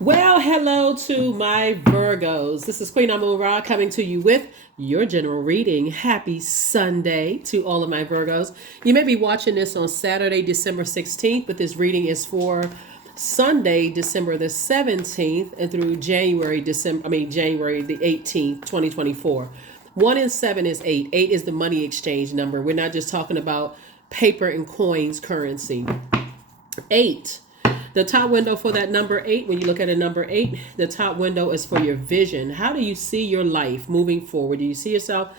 Well, hello to my Virgos. This is Queen Amun Ra coming to you with your general reading. Happy Sunday to all of my Virgos. You may be watching this on Saturday, December 16th, but this reading is for Sunday, December the 17th and through January the 18th, 2024. 1 and 7 is 8. 8 is the money exchange number. We're not just talking about paper and coins currency. 8. The top window for that number 8, when you look at a number 8, the top window is for your vision. How do you see your life moving forward? Do you see yourself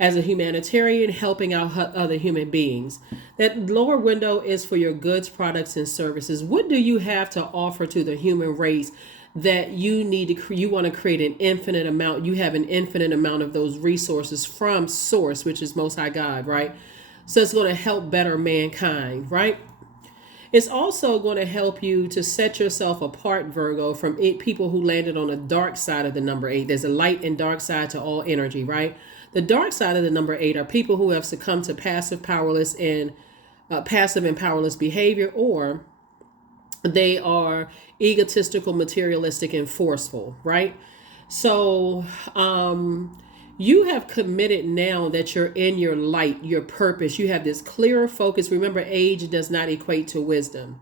as a humanitarian helping out other human beings? That lower window is for your goods, products, and services. What do you have to offer to the human race that you want to create an infinite amount? You have an infinite amount of those resources from source, which is Most High God, right? So it's going to help better mankind, right? It's also going to help you to set yourself apart, Virgo, from people who landed on the dark side of the number 8. There's a light and dark side to all energy, right? The dark side of the number 8 are people who have succumbed to passive and powerless behavior, or they are egotistical, materialistic, and forceful, right? So, you have committed now that you're in your light, your purpose. You have this clearer focus. Remember, age does not equate to wisdom.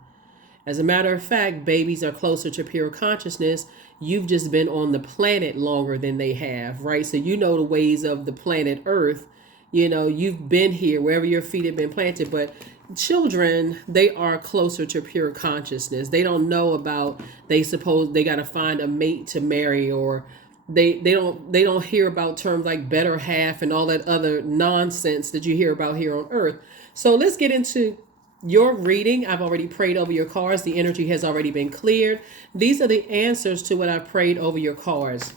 As a matter of fact, babies are closer to pure consciousness. You've just been on the planet longer than they have, right? So you know the ways of the planet Earth. You know, you've been here wherever your feet have been planted. But children, they are closer to pure consciousness. They don't know about, they suppose they got to find a mate to marry, or they don't hear about terms like better half and all that other nonsense that you hear about here on Earth. So let's get into your reading. I've already prayed over your cards. The energy has already been cleared. These are the answers to what I've prayed over your cards.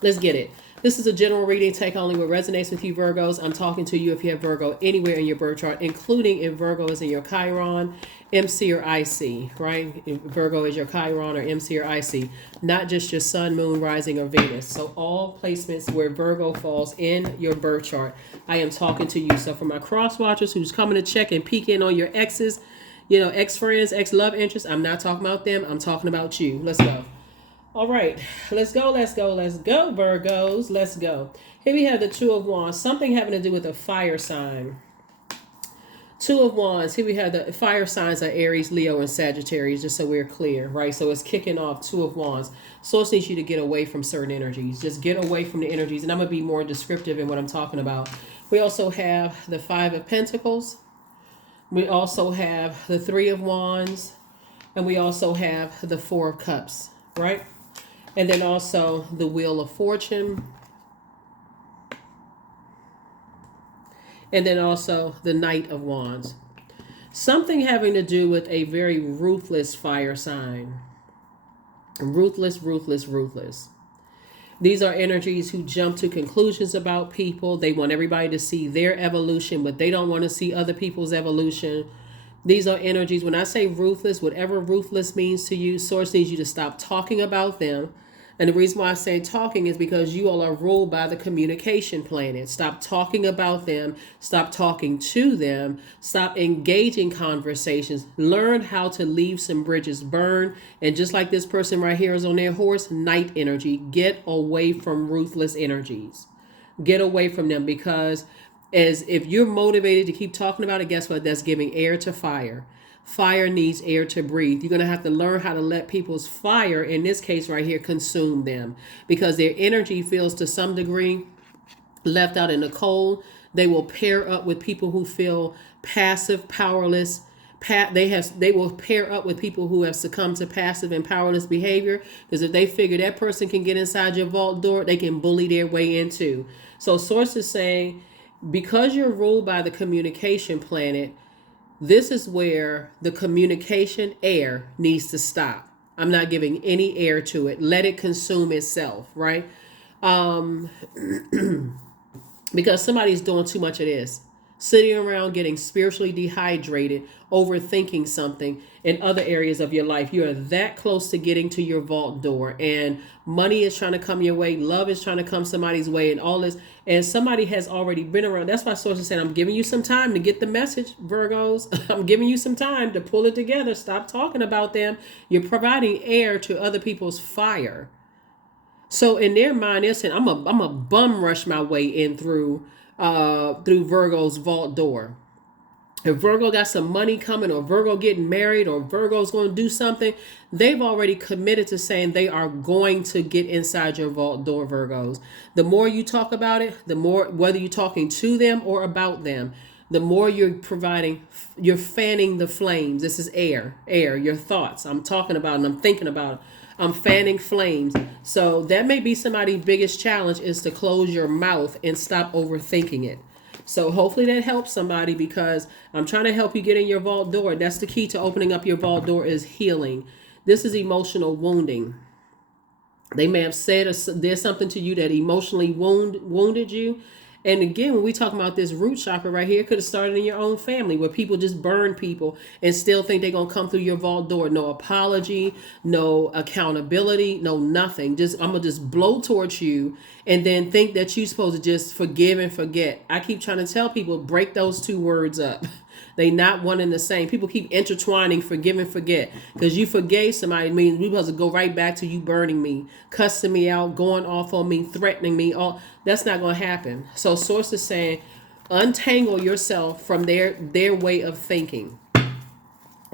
Let's get it. This is a general reading. Take only what resonates with you, Virgos. I'm talking to you if you have Virgo anywhere in your birth chart, including if Virgo is in your Chiron, MC, or IC, right? If Virgo is your Chiron or MC or IC, not just your sun, moon, rising, or Venus. So all placements where Virgo falls in your birth chart, I am talking to you. So for my cross watchers who's coming to check and peek in on your exes, ex-friends, ex-love interests, I'm not talking about them. I'm talking about you. Let's go. All right, let's go, Virgos, let's go. Here we have the Two of Wands, something having to do with a fire sign. Two of Wands, here we have the fire signs are Aries, Leo, and Sagittarius, just so we're clear, right? So it's kicking off Two of Wands. Source needs you to get away from certain energies. Just get away from the energies, and I'm going to be more descriptive in what I'm talking about. We also have the Five of Pentacles. We also have the Three of Wands, and we also have the Four of Cups, right? And then also the Wheel of Fortune. And then also the Knight of Wands. Something having to do with a very ruthless fire sign. Ruthless, ruthless, ruthless. These are energies who jump to conclusions about people. They want everybody to see their evolution, but they don't want to see other people's evolution. These are energies, when I say ruthless, whatever ruthless means to you, Source needs you to stop talking about them. And the reason why I say talking is because you all are ruled by the communication planet. Stop talking about them. Stop talking to them. Stop engaging conversations. Learn how to leave some bridges burned. And just like this person right here is on their horse, night energy. Get away from ruthless energies. Get away from them, because as if you're motivated to keep talking about it, guess what? That's giving air to fire. Fire needs air to breathe. You're going to have to learn how to let people's fire, in this case right here, consume them, because their energy feels to some degree left out in the cold. They will pair up with people who feel passive, powerless. They will pair up with people who have succumbed to passive and powerless behavior, because if they figure that person can get inside your vault door, they can bully their way into. So Source is saying, because you're ruled by the communication planet, this is where the communication air needs to stop. I'm not giving any air to it. Let it consume itself, right? Because somebody's doing too much of this. sitting around getting spiritually dehydrated, overthinking something in other areas of your life. You are that close to getting to your vault door, and money is trying to come your way, love is trying to come somebody's way, and all this. And somebody has already been around. That's why sources said, I'm giving you some time to get the message, Virgos. I'm giving you some time to pull it together. Stop talking about them. You're providing air to other people's fire. So in their mind, they're saying, I'm a bum rush my way in through Virgo's vault door. If Virgo got some money coming, or Virgo getting married, or Virgo's going to do something, they've already committed to saying they are going to get inside your vault door, Virgos. The more you talk about it, the more, whether you're talking to them or about them, the more you're providing, you're fanning the flames. This is air, your thoughts. I'm talking about and I'm thinking about it. I'm fanning flames. So that may be somebody's biggest challenge, is to close your mouth and stop overthinking it. So hopefully that helps somebody, because I'm trying to help you get in your vault door. That's the key to opening up your vault door, is healing. This is emotional wounding. They may have said there's something to you that emotionally wounded you. And again, when we talk about this root chakra right here, it could have started in your own family, where people just burn people and still think they're going to come through your vault door. No apology, no accountability, no nothing. Just, I'm going to just blow towards you and then think that you're supposed to just forgive and forget. I keep trying to tell people, break those two words up. They not one and the same. People keep intertwining forgive and forget. Because you forgave somebody means we supposed to go right back to you burning me, cussing me out, going off on me, threatening me. All that's not going to happen. So source is saying, untangle yourself from their way of thinking.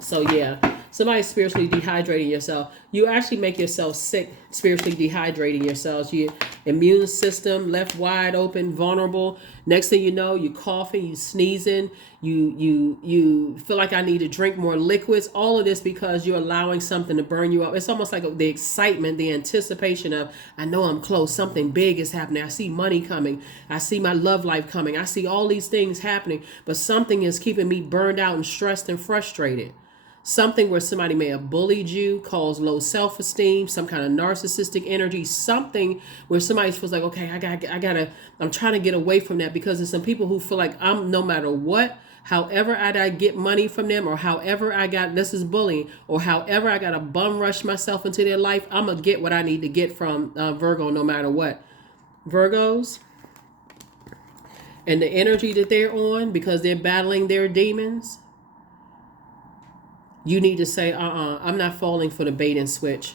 So yeah, somebody spiritually dehydrating yourself. You actually make yourself sick, spiritually dehydrating yourselves. Your immune system left wide open, vulnerable. Next thing you know, you coughing, you sneezing, you feel like I need to drink more liquids. All of this because you're allowing something to burn you up. It's almost like the excitement, the anticipation of, I know I'm close, something big is happening. I see money coming. I see my love life coming. I see all these things happening, but something is keeping me burned out and stressed and frustrated. Something where somebody may have bullied you, caused low self-esteem, some kind of narcissistic energy, something where somebody feels like, okay, I'm trying to get away from that, because there's some people who feel like I'm, no matter what, however I get money from them, or however this is bullying, or however I got to bum rush myself into their life, I'm going to get what I need to get from Virgo no matter what. Virgos, and the energy that they're on, because they're battling their demons, you need to say, I'm not falling for the bait and switch.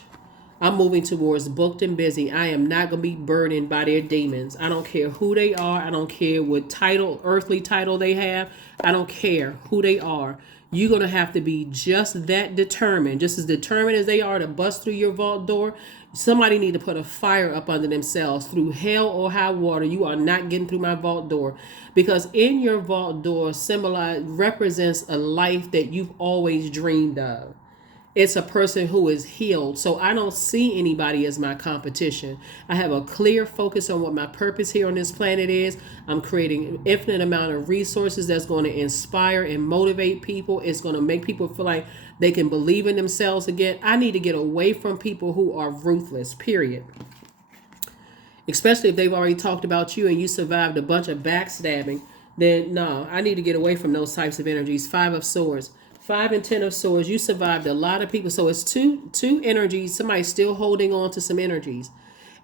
I'm moving towards booked and busy. I am not going to be burdened by their demons. I don't care who they are. I don't care what title, earthly title they have. I don't care who they are. You're going to have to be just that determined, just as determined as they are to bust through your vault door. Somebody need to put a fire up under themselves. Through hell or high water, you are not getting through my vault door. Because in your vault door represents a life that you've always dreamed of. It's a person who is healed. So I don't see anybody as my competition. I have a clear focus on what my purpose here on this planet is. I'm creating an infinite amount of resources that's going to inspire and motivate people. It's going to make people feel like they can believe in themselves again. I need to get away from people who are ruthless, period. Especially if they've already talked about you and you survived a bunch of backstabbing. Then no, I need to get away from those types of energies. 5 of Swords. 5 and 10 of Swords, you survived a lot of people. So it's two energies. Somebody's still holding on to some energies.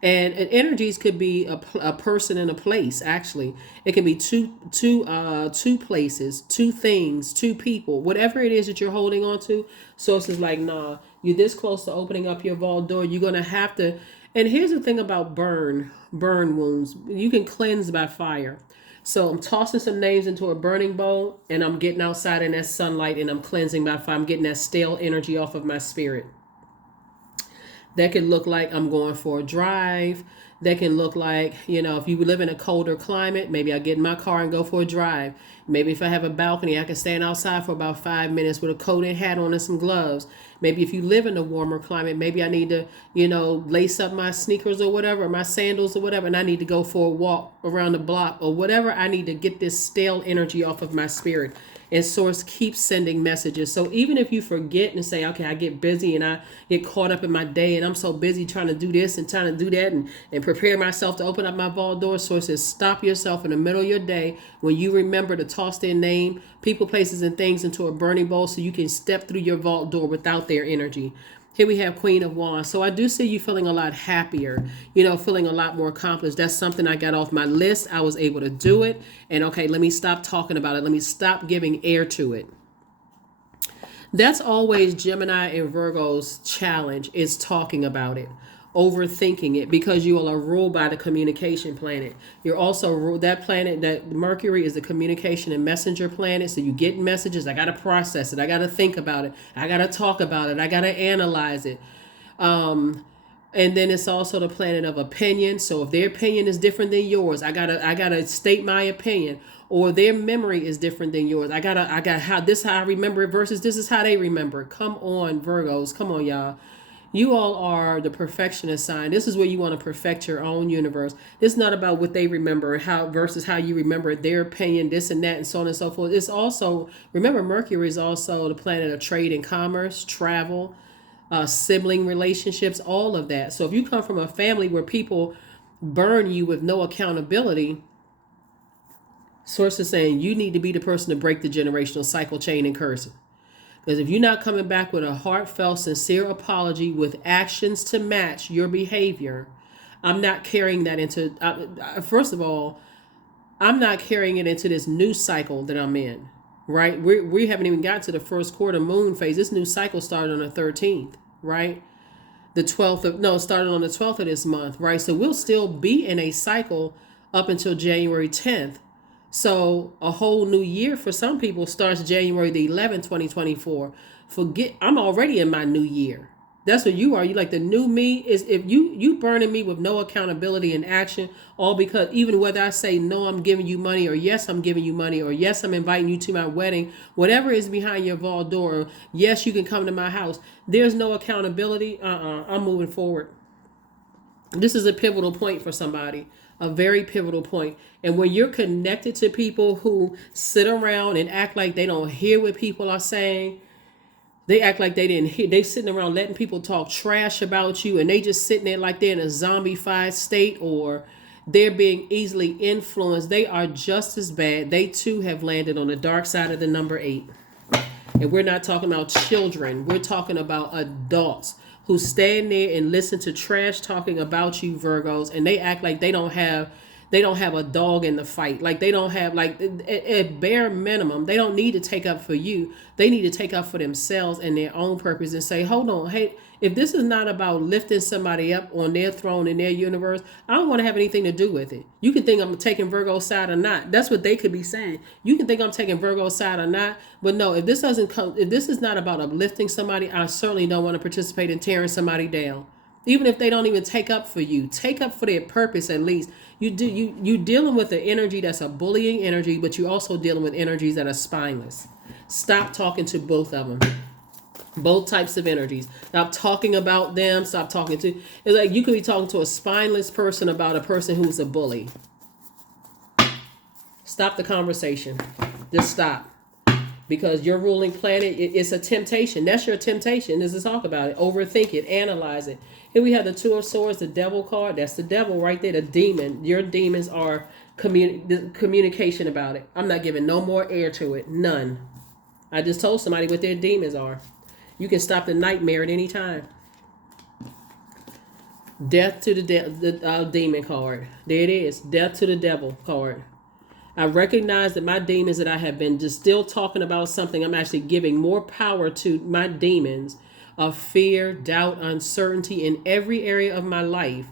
And energies could be a person and a place, actually. It can be two places, 2 things, 2 people. Whatever it is that you're holding on to, sources like, nah, you're this close to opening up your vault door. You're going to have to. And here's the thing about burn wounds. You can cleanse by fire. So I'm tossing some names into a burning bowl, and I'm getting outside in that sunlight, and I'm cleansing by fire. I'm getting that stale energy off of my spirit. That can look like I'm going for a drive. That can look like, if you live in a colder climate, maybe I get in my car and go for a drive. Maybe if I have a balcony, I can stand outside for about 5 minutes with a coat and hat on and some gloves. Maybe if you live in a warmer climate, maybe I need to, lace up my sneakers or whatever, my sandals or whatever, and I need to go for a walk around the block or whatever. I need to get this stale energy off of my spirit. and source keeps sending messages. So even if you forget and say, okay, I get busy and I get caught up in my day and I'm so busy trying to do this and trying to do that and prepare myself to open up my vault door, source says stop yourself in the middle of your day when you remember to toss their name, people, places, and things into a burning bowl so you can step through your vault door without their energy. Here we have Queen of Wands. So I do see you feeling a lot happier, feeling a lot more accomplished. That's something I got off my list. I was able to do it. And okay, let me stop talking about it. Let me stop giving air to it. That's always Gemini and Virgo's challenge, is talking about it, overthinking it, because you all are ruled by the communication planet. You're also ruled, that planet, that Mercury is the communication and messenger planet. So you get messages. I got to process it. I got to think about it. I got to talk about it. I got to analyze it. And then it's also the planet of opinion. So if their opinion is different than yours, I gotta state my opinion. Or their memory is different than yours. I got how this how I remember it versus this is how they remember it. Come on, Virgos. Come on, y'all. You all are the perfectionist sign. This is where you want to perfect your own universe. It's not about what they remember, how versus how you remember it, their opinion, this and that, and so on and so forth. It's also, remember, Mercury is also the planet of trade and commerce, travel, sibling relationships, all of that. So if you come from a family where people burn you with no accountability, source is saying you need to be the person to break the generational cycle, chain, and curse. Because if you're not coming back with a heartfelt, sincere apology with actions to match your behavior, I'm not carrying that into, first of all, I'm not carrying it into this new cycle that I'm in, right? We haven't even got to the first quarter moon phase. This new cycle started on the 13th, right? The 12th of, no, it started on the 12th of this month, right? So we'll still be in a cycle up until January 10th. So a whole new year for some people starts January the 11th, 2024. Forget, I'm already in my new year. That's what you are. You like the new me is if you burning me with no accountability and action, all because even whether I say no, I'm giving you money, or yes, I'm giving you money, or yes, I'm inviting you to my wedding, whatever is behind your vault door, or yes, you can come to my house. There's no accountability. I'm moving forward. This is a pivotal point for somebody, a very pivotal point. And when you're connected to people who sit around and act like they don't hear what people are saying, they act like they didn't hear, they sitting around letting people talk trash about you, and they just sitting there like they're in a zombified state, or they're being easily influenced, they are just as bad. They too have landed on the dark side of the number 8. And we're not talking about children. We're talking about adults who stand there and listen to trash talking about you, Virgos, and they act like they don't have a dog in the fight. Like they don't have, like, at bare minimum, they don't need to take up for you. They need to take up for themselves and their own purpose and say, hold on, hey, if this is not about lifting somebody up on their throne in their universe, I don't want to have anything to do with it. You can think I'm taking Virgo's side or not. That's what they could be saying. You can think I'm taking Virgo's side or not, but no, if this is not about uplifting somebody, I certainly don't want to participate in tearing somebody down. Even if they don't even take up for you, take up for their purpose at least. You dealing with an energy that's a bullying energy, but you also dealing with energies that are spineless. Stop talking to both of them. Both types of energies. Stop talking about them. Stop talking to. It's like you could be talking to a spineless person about a person who's a bully. Stop the conversation. Just stop. Because your ruling planet, it's a temptation. That's your temptation, is to talk about it, overthink it, analyze it. Here we have the Two of Swords, the Devil card. That's the devil right there, the demon. Your demons are communication about it. I'm not giving no more air to it. None. I just told somebody what their demons are. You can stop the nightmare at any time. Death to the demon card. There it is. Death to the devil card. I recognize that my demons that I have been just still talking about something, I'm actually giving more power to my demons of fear, doubt, uncertainty in every area of my life.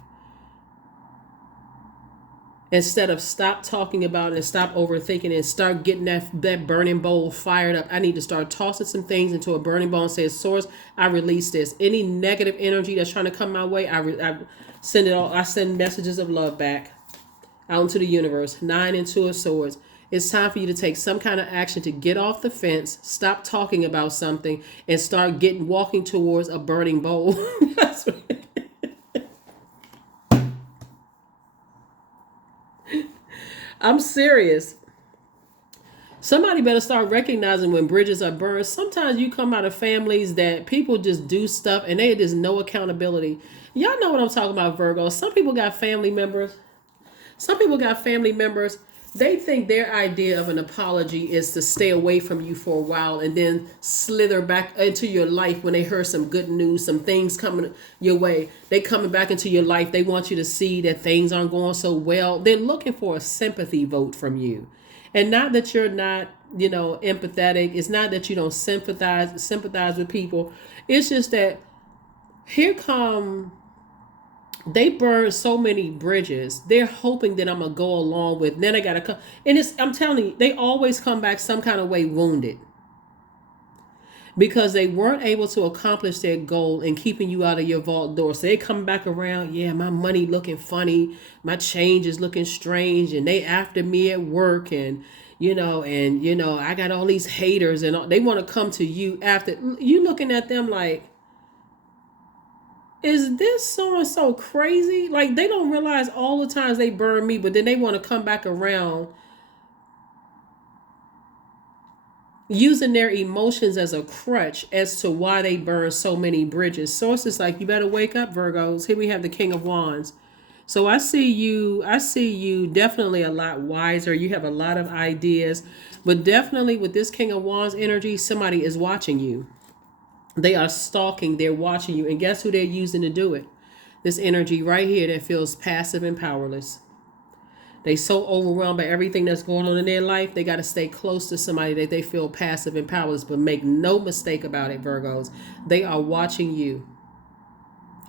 Instead of stop talking about it and stop overthinking it and start getting that burning bowl fired up, I need to start tossing some things into a burning bowl and say, source, I release this. Any negative energy that's trying to come my way, I send it all. I send messages of love back out into the universe. 9 and 2 of Swords. It's time for you to take some kind of action to get off the fence, stop talking about something, and start walking towards a burning bowl. I'm serious. Somebody better start recognizing when bridges are burned. Sometimes you come out of families that people just do stuff and they just no accountability. Y'all know what I'm talking about, Virgo. Some people got family members. Some people got family members. They think their idea of an apology is to stay away from you for a while and then slither back into your life when they heard some good news, some things coming your way. They coming back into your life. They want you to see that things aren't going so well. They're looking for a sympathy vote from you. And not that you're not, empathetic. It's not that you don't sympathize with people. It's just that here come they burn so many bridges. They're hoping that I'm gonna go along with. Then I gotta come, and I'm telling you, they always come back some kind of way wounded because they weren't able to accomplish their goal in keeping you out of your vault door. So they come back around. Yeah, my money looking funny, my change is looking strange, and they after me at work, and I got all these haters, and they want to come to you after you looking at them like, is this so and so crazy? Like, they don't realize all the times they burn me, but then they want to come back around using their emotions as a crutch as to why they burn so many bridges. Sources like, you better wake up, Virgos. Here we have the King of Wands. So I see you definitely a lot wiser. You have a lot of ideas, but definitely with this King of Wands energy, somebody is watching you. They are stalking, they're watching you. And guess who they're using to do it? This energy right here that feels passive and powerless. They so overwhelmed by everything that's going on in their life, they got to stay close to somebody that they feel passive and powerless. But make no mistake about it, Virgos. They are watching you.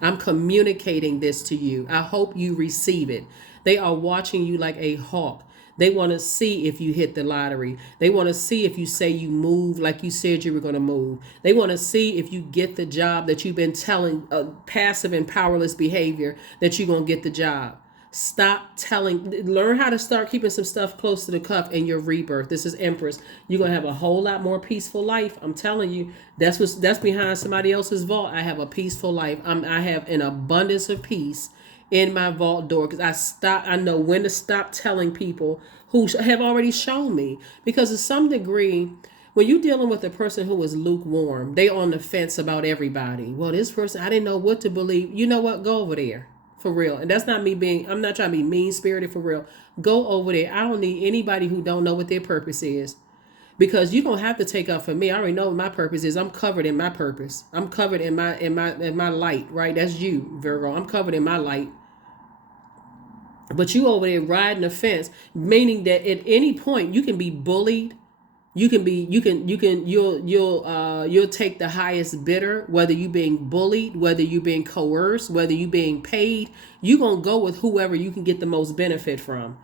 I'm communicating this to you. I hope you receive it. They are watching you like a hawk. They want to see if you hit the lottery. They want to see if you say you move like you said you were going to move. They want to see if you get the job that you've been telling, passive and powerless behavior, that you're going to get the job. Stop telling, learn how to start keeping some stuff close to the cuff in your rebirth. This is Empress. You're going to have a whole lot more peaceful life. I'm telling you, that's behind somebody else's vault. I have a peaceful life. I have an abundance of peace in my vault door because I know when to stop telling people who have already shown me. Because to some degree, when you're dealing with a person who is lukewarm, they on the fence about everybody. Well, this person, I didn't know what to believe. You know what? Go over there. For real. And that's not me I'm not trying to be mean-spirited, for real. Go over there. I don't need anybody who don't know what their purpose is. Because you don't have to take up for me. I already know what my purpose is. I'm covered in my purpose. I'm covered in my light, right? That's you, Virgo. I'm covered in my light. But you over there riding the fence, meaning that at any point you can be bullied. You'll take the highest bidder, whether you being bullied, whether you being coerced, whether you being paid. You're going to go with whoever you can get the most benefit from.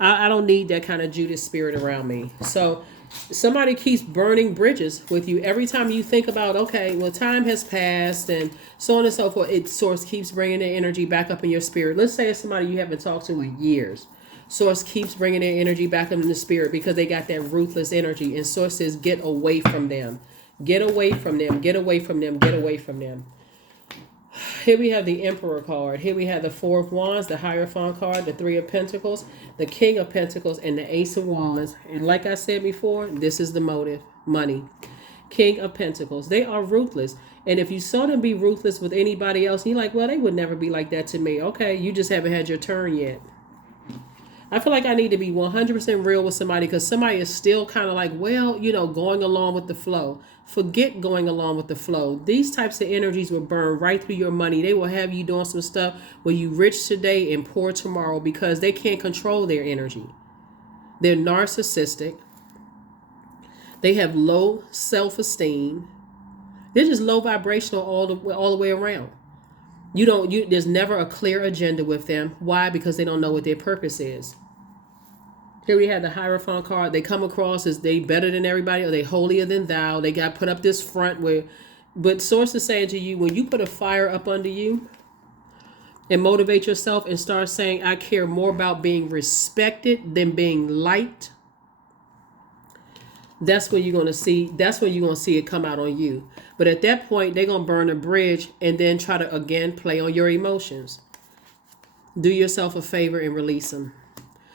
I don't need that kind of Judas spirit around me. So somebody keeps burning bridges with you every time you think about, okay, well, time has passed and so on and so forth. Source keeps bringing their energy back up in your spirit. Let's say it's somebody you haven't talked to in years. Source keeps bringing their energy back up in the spirit because they got that ruthless energy. And Source says, get away from them. Get away from them. Get away from them. Get away from them. Here we have the Emperor card. Here we have the Four of Wands, the Hierophant card, the Three of Pentacles, the King of Pentacles, and the Ace of Wands. And like I said before, this is the motive, money. King of Pentacles. They are ruthless. And if you saw them be ruthless with anybody else, you're like, well, they would never be like that to me. Okay, you just haven't had your turn yet. I feel like I need to be 100% real with somebody because somebody is still kind of like, well, going along with the flow. Forget going along with the flow. These types of energies will burn right through your money. They will have you doing some stuff where you rich today and poor tomorrow because they can't control their energy. They're narcissistic. They have low self-esteem. They're just low vibrational all the way around. There's never a clear agenda with them. Why? Because they don't know what their purpose is. Here we have the Hierophant card. They come across as they better than everybody, or they holier than thou. They got put up this front but Source is saying to you, when you put a fire up under you and motivate yourself and start saying, I care more about being respected than being liked, that's when you're going to see it come out on you. But at that point, they're going to burn a bridge and then try to, again, play on your emotions. Do yourself a favor and release them.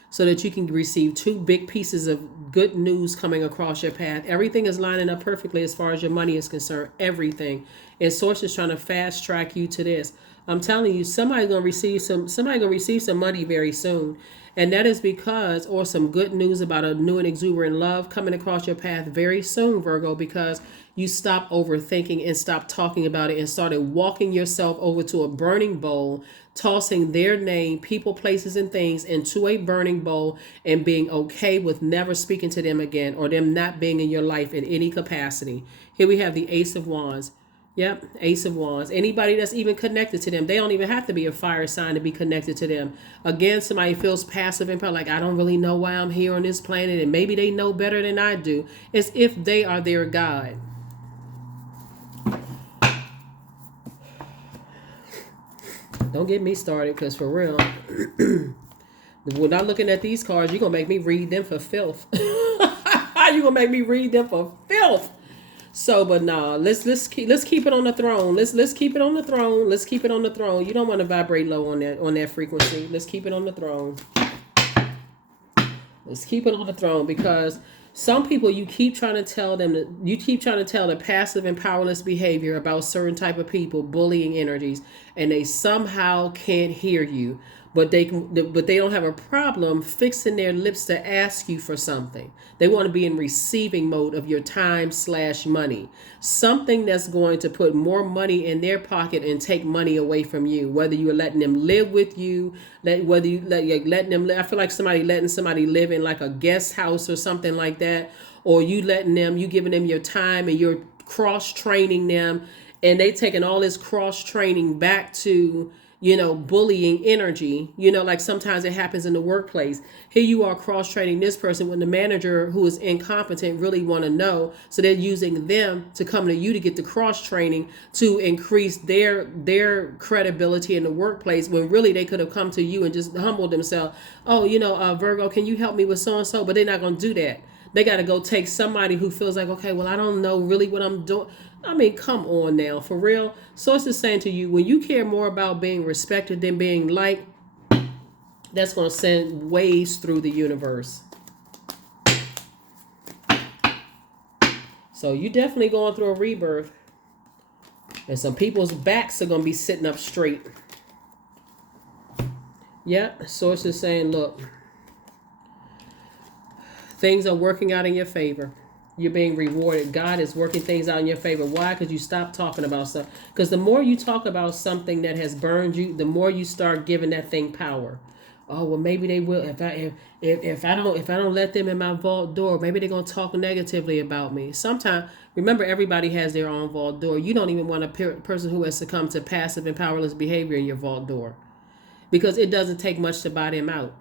so that you can receive two big pieces of good news coming across your path. Everything is lining up perfectly as far as your money is concerned. Everything. And Source is trying to fast track you to this. I'm telling you, somebody's gonna receive some money very soon. And that is because, or some good news about a new and exuberant love coming across your path very soon, Virgo, because you stopped overthinking and stopped talking about it and started walking yourself over to a burning bowl, tossing their name, people, places, and things into a burning bowl and being okay with never speaking to them again or them not being in your life in any capacity. Here we have the Ace of Wands. Yep, Ace of Wands. Anybody that's even connected to them, they don't even have to be a fire sign to be connected to them. Again, somebody feels passive and like, I don't really know why I'm here on this planet, and maybe they know better than I do. As if they are their guide. Don't get me started, because for real, when I'm looking at these cards, you're going to make me read them for filth. You're going to make me read them for filth. So, but nah, let's keep it on the throne. Let's keep it on the throne. Let's keep it on the throne. You don't want to vibrate low on that frequency. Let's keep it on the throne. Let's keep it on the throne, because some people you keep trying to tell the passive and powerless behavior about certain type of people, bullying energies, and they somehow can't hear you. But they don't have a problem fixing their lips to ask you for something. They want to be in receiving mode of your time/money. Something that's going to put more money in their pocket and take money away from you. Whether you're letting them live with you, letting them live. I feel like letting somebody live in like a guest house or something like that. Or you giving them your time and you're cross training them, and they taking all this cross training back to, bullying energy. Like sometimes it happens in the workplace. Here you are cross-training this person when the manager who is incompetent really want to know. So they're using them to come to you to get the cross-training to increase their credibility in the workplace, when really they could have come to you and just humbled themselves. Oh, Virgo, can you help me with so-and-so? But they're not going to do that. They got to go take somebody who feels like, okay, well, I don't know really what I'm doing. I mean, come on now, for real. Source is saying to you, when you care more about being respected than being liked, that's going to send waves through the universe. So you definitely going through a rebirth. And some people's backs are going to be sitting up straight. Yep, Source is saying, look, things are working out in your favor. You're being rewarded. God is working things out in your favor. Why? Because you stop talking about stuff. Because the more you talk about something that has burned you, the more you start giving that thing power. Oh, well, maybe they will. If I don't let them in my vault door, maybe they're gonna talk negatively about me. Sometimes, remember, everybody has their own vault door. You don't even want a person who has succumbed to passive and powerless behavior in your vault door, because it doesn't take much to buy them out.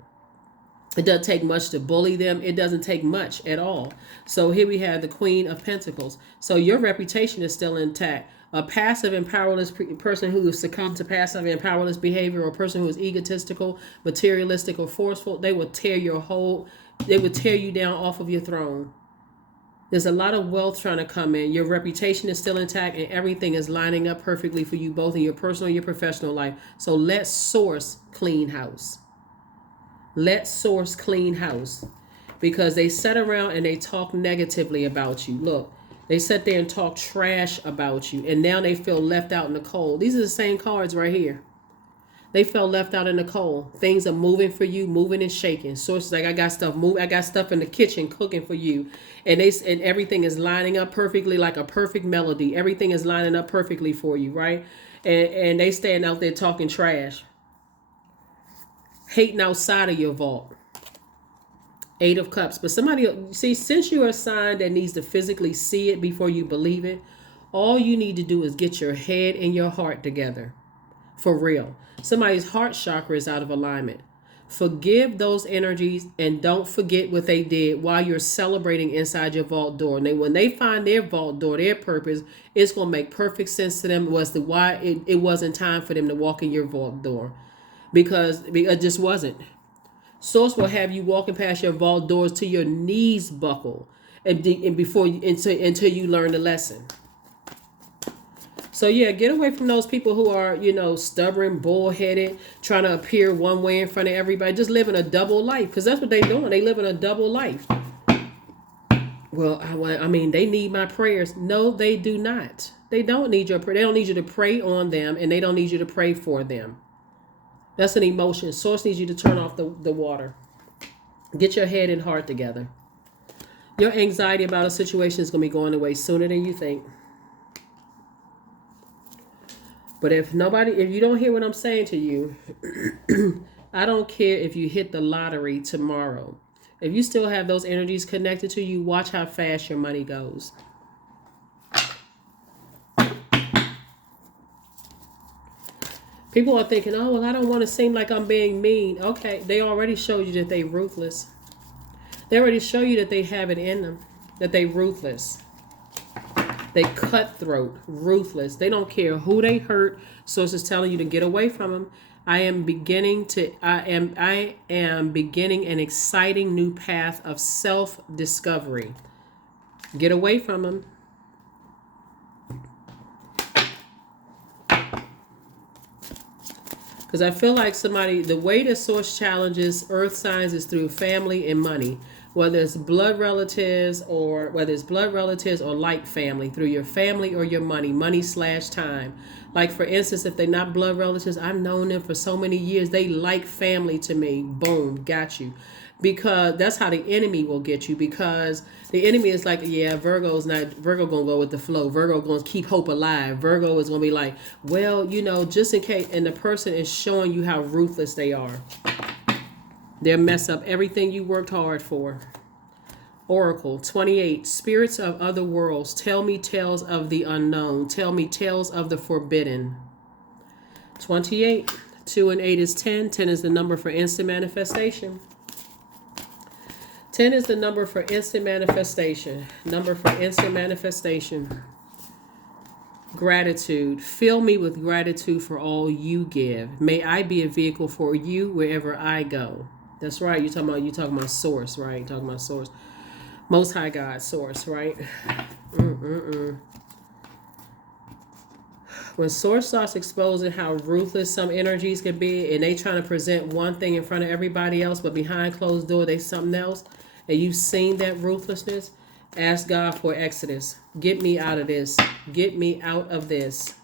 It doesn't take much to bully them. It doesn't take much at all. So here we have the Queen of Pentacles. So your reputation is still intact. A passive and powerless person who has succumbed to passive and powerless behavior, or a person who is egotistical, materialistic, or forceful, they would tear you down off of your throne. There's a lot of wealth trying to come in. Your reputation is still intact, and everything is lining up perfectly for you, both in your personal and your professional life. So let Source clean house. Let Source clean house, because they sit around and they talk negatively about you. Look, they sit there and talk trash about you, and now they feel left out in the cold. These are the same cards right here. They felt left out in the cold. Things are moving for you, moving and shaking. Source is like, I got stuff in the kitchen cooking for you, and everything is lining up perfectly, like a perfect melody. Everything is lining up perfectly for you, right? And they stand out there talking trash, hating outside of your vault. 8 of Cups. But somebody, see, since you're a sign that needs to physically see it before you believe it, all you need to do is get your head and your heart together. For real. Somebody's heart chakra is out of alignment. Forgive those energies and don't forget what they did while you're celebrating inside your vault door. And when they find their vault door, their purpose, it's going to make perfect sense to them as to why it wasn't time for them to walk in your vault door. Because it just wasn't. Source will have you walking past your vault doors till your knees buckle, and until you learn the lesson. So yeah, get away from those people who are, stubborn, bullheaded, trying to appear one way in front of everybody, just living a double life, because that's what they're doing. They living a double life. Well, I mean, they need my prayers. No, they do not. They don't need your prayer. They don't need you to pray on them, and they don't need you to pray for them. That's an emotion. Source needs you to turn off the water. Get your head and heart together. Your anxiety about a situation is going to be going away sooner than you think. But if you don't hear what I'm saying to you, I don't care if you hit the lottery tomorrow. If you still have those energies connected to you, watch how fast your money goes. People are thinking, oh, well, I don't want to seem like I'm being mean. Okay, they already showed you that they ruthless. They already show you that they have it in them, that they ruthless. They cutthroat, ruthless. They don't care who they hurt. Source is telling you to get away from them. I am beginning an exciting new path of self-discovery. Get away from them. Because I feel like the way the source challenges earth signs is through family and money. Whether it's blood relatives or like family, through your family or your money/time. Like for instance, if they're not blood relatives, I've known them for so many years. They like family to me. Boom, got you. Because that's how the enemy will get you. Because the enemy is like, yeah, Virgo gonna go with the flow. Virgo gonna keep hope alive. Virgo is gonna be like, well, just in case. And the person is showing you how ruthless they are. They'll mess up everything you worked hard for. Oracle 28. Spirits of other worlds, tell me tales of the unknown. Tell me tales of the forbidden. 28. 2 and 8 is 10. 10 is the number for instant manifestation. 10 is the number for instant manifestation. Number for instant manifestation. Gratitude. Fill me with gratitude for all you give. May I be a vehicle for you wherever I go. That's right. You're talking about source, right? You're talking about source. Most High God, source, right? When source starts exposing how ruthless some energies can be, and they trying to present one thing in front of everybody else, but behind closed door they something else, and you've seen that ruthlessness, ask God for exodus. Get me out of this. Get me out of this.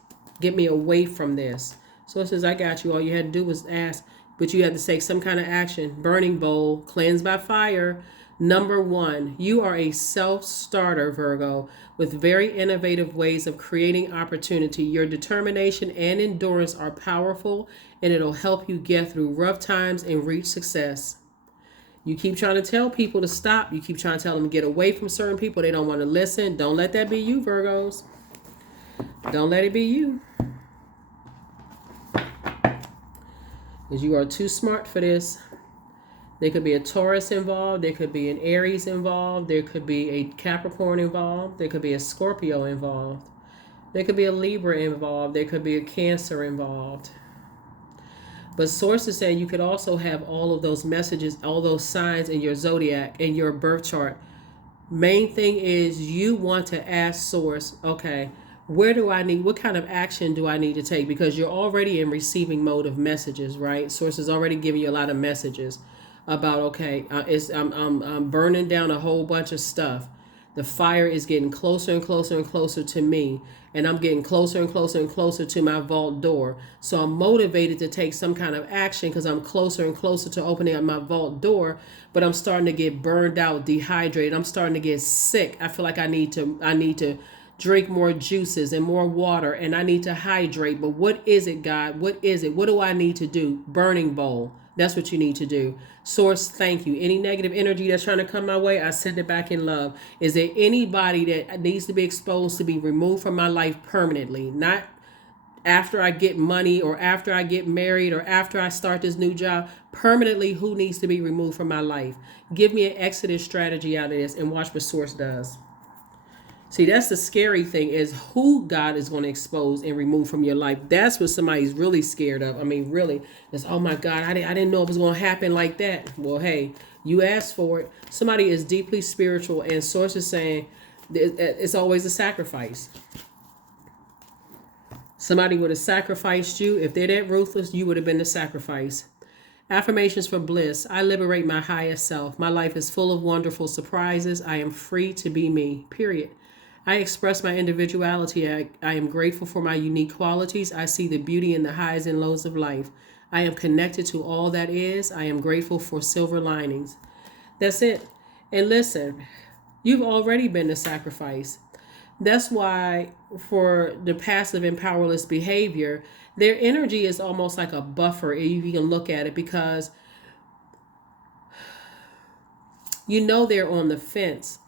Get me away from this. Source says, I got you. All you had to do was ask. But you had to take some kind of action. Burning bowl, cleanse by fire. Number 1, you are a self-starter, Virgo, with very innovative ways of creating opportunity. Your determination and endurance are powerful, and it'll help you get through rough times and reach success. You keep trying to tell people to stop. You keep trying to tell them to get away from certain people. They don't want to listen. Don't let that be you, Virgos. Don't let it be you. Because you are too smart for this. There could be a Taurus involved. There could be an Aries involved. There could be a Capricorn involved. There could be a Scorpio involved. There could be a Libra involved. There could be a Cancer involved. But sources say you could also have all of those messages, all those signs in your zodiac, in your birth chart. Main thing is you want to ask source, okay, what kind of action do I need to take? Because you're already in receiving mode of messages, right? Source is already giving you a lot of messages about, okay, I'm burning down a whole bunch of stuff. The fire is getting closer and closer and closer to me, and I'm getting closer and closer and closer to my vault door. So I'm motivated to take some kind of action because I'm closer and closer to opening up my vault door, but I'm starting to get burned out, dehydrated. I'm starting to get sick. I feel like I need to drink more juices and more water, and I need to hydrate. But what is it, God? What is it? What do I need to do? Burning bowl. That's what you need to do. Source, thank you. Any negative energy that's trying to come my way, I send it back in love. Is there anybody that needs to be exposed to be removed from my life permanently? Not after I get money or after I get married or after I start this new job. Permanently, who needs to be removed from my life? Give me an exodus strategy out of this and watch what source does. See, that's the scary thing, is who God is going to expose and remove from your life. That's what somebody's really scared of. I mean, really, it's, oh my God, I didn't know it was going to happen like that. Well, hey, you asked for it. Somebody is deeply spiritual, and source is saying it's always a sacrifice. Somebody would have sacrificed you. If they're that ruthless, you would have been the sacrifice. Affirmations for bliss. I liberate my highest self. My life is full of wonderful surprises. I am free to be me, period. I express my individuality. I am grateful for my unique qualities. I see the beauty in the highs and lows of life. I am connected to all that is. I am grateful for silver linings. That's it. And listen, you've already been the sacrifice. That's why for the passive and powerless behavior, their energy is almost like a buffer. You can look at it because you know they're on the fence.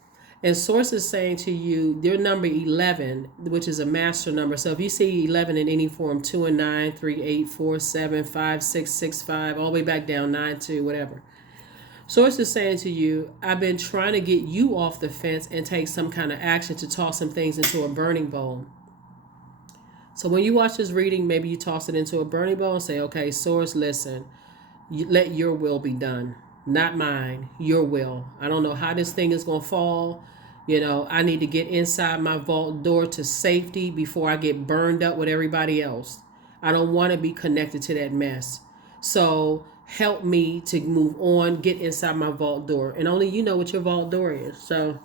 And source is saying to you, they're number 11, which is a master number. So if you see 11 in any form, 2 and 9, 3, 8, 4, 7, 5, 6, 6, 5, all the way back down, 9, 2, whatever. Source is saying to you, I've been trying to get you off the fence and take some kind of action to toss some things into a burning bowl. So when you watch this reading, maybe you toss it into a burning bowl and say, okay, Source, listen, let your will be done. Not mine, your will. I don't know how this thing is going to fall. I need to get inside my vault door to safety before I get burned up with everybody else. I don't want to be connected to that mess. So help me to move on, get inside my vault door. And only you know what your vault door is. So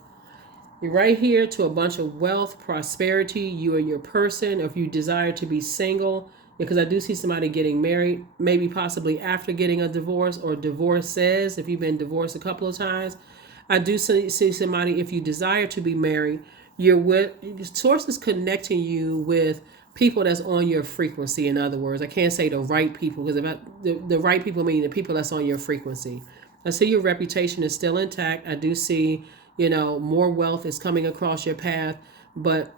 you're right here to a bunch of wealth, prosperity. You and your person. If you desire to be single, because I do see somebody getting married, maybe possibly after getting a divorce or divorces, if you've been divorced a couple of times. I do see somebody, if you desire to be married, Source is connecting you with people that's on your frequency. In other words, I can't say the right people, because the right people mean the people that's on your frequency. I see your reputation is still intact. I do see, more wealth is coming across your path, but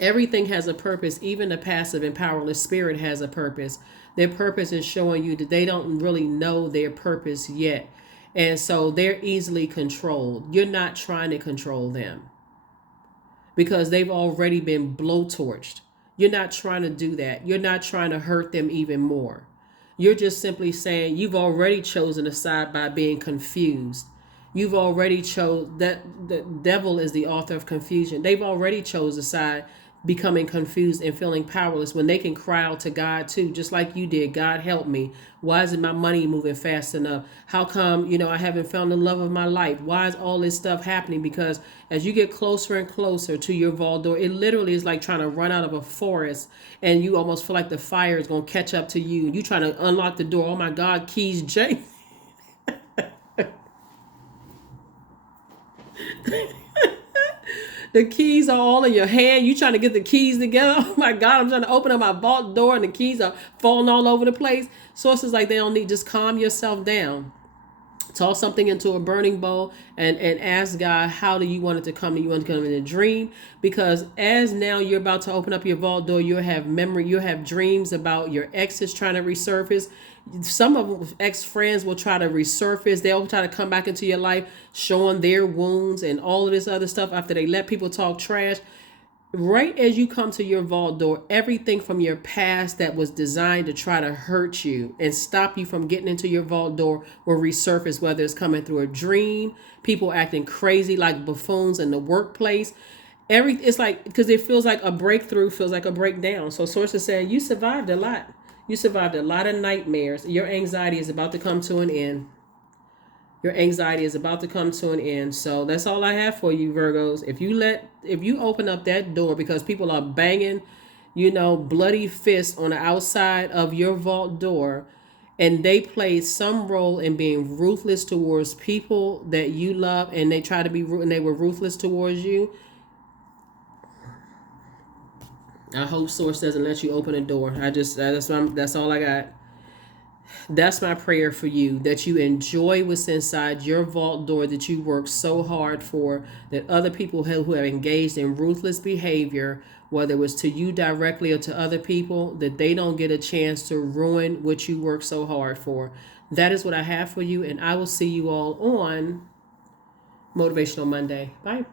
everything has a purpose. Even the passive and powerless spirit has a purpose. Their purpose is showing you that they don't really know their purpose yet. And so they're easily controlled. You're not trying to control them because they've already been blowtorched. You're not trying to do that. You're not trying to hurt them even more. You're just simply saying you've already chosen a side by being confused. You've already chose that the devil is the author of confusion. They've already chose a side, becoming confused and feeling powerless when they can cry out to God too, just like you did. God, help me. Why isn't my money moving fast enough? How come, I haven't found the love of my life? Why is all this stuff happening? Because as you get closer and closer to your vault door, it literally is like trying to run out of a forest and you almost feel like the fire is going to catch up to you. You trying to unlock the door. Oh my God, keys, Jay. The keys are all in your hand. You trying to get the keys together. Oh my God, I'm trying to open up my vault door and the keys are falling all over the place. Sources like they don't need, just calm yourself down. Toss something into a burning bowl and ask God, how do you want it to come? Do you want it to come in a dream? Because as now you're about to open up your vault door, you'll have memory, you'll have dreams about your exes trying to resurface. Some of ex-friends will try to resurface. They'll try to come back into your life, showing their wounds and all of this other stuff after they let people talk trash. Right as you come to your vault door, everything from your past that was designed to try to hurt you and stop you from getting into your vault door will resurface, whether it's coming through a dream, people acting crazy like buffoons in the workplace. It's like, because it feels like a breakthrough, feels like a breakdown. So sources saying you survived a lot. You survived a lot of nightmares. Your anxiety is about to come to an end. Your anxiety is about to come to an end. So that's all I have for you, Virgos. If you open up that door because people are banging, bloody fists on the outside of your vault door, and they played some role in being ruthless towards people that you love, and they try to be and they were ruthless towards you, I hope Source doesn't let you open a door. That's all I got. That's my prayer for you, that you enjoy what's inside your vault door that you work so hard for, that other people who have engaged in ruthless behavior, whether it was to you directly or to other people, that they don't get a chance to ruin what you work so hard for. That is what I have for you, and I will see you all on Motivational Monday. Bye.